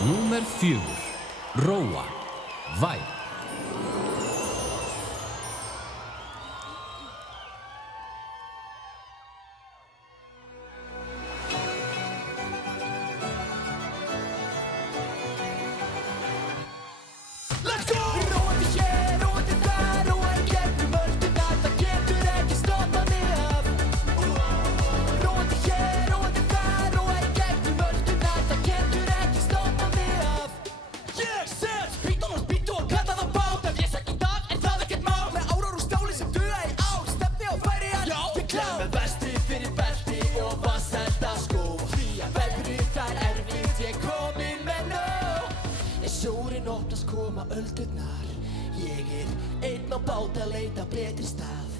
Númer 4. Róa. Væp. Sjórinn opnast koma öldurnar. Ég einn á bát að leita betri stað.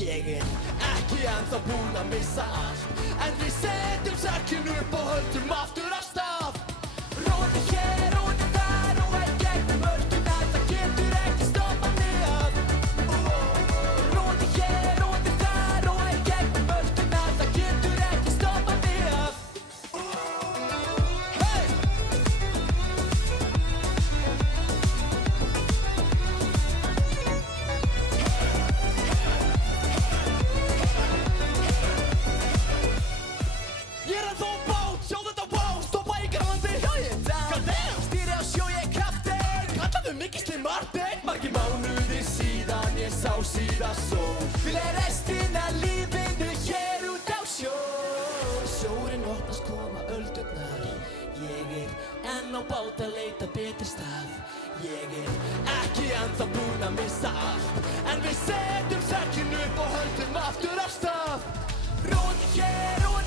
Ég ekki ennþá búinn að missa allt, en við setjum sarkinn upp og höldum aftur af stað. Róandi hér, róandi þar og í gegnum öldurnar, það getur ekki stoppað mig af. Róandi hér, róandi þar og í gegnum öldurnar, það getur ekki stoppað mig af. Margir mánuðir síðan ég sá síðast sól. Vil restina lífinu hér út á sjó. Sjórinn opnast koma öldurnar. Ég enn á bát að leita betri stað. Ég ekki ennþá búinn að missa allt, en við setjum sarkinn upp og höldum aftur af stað. Róandi hér og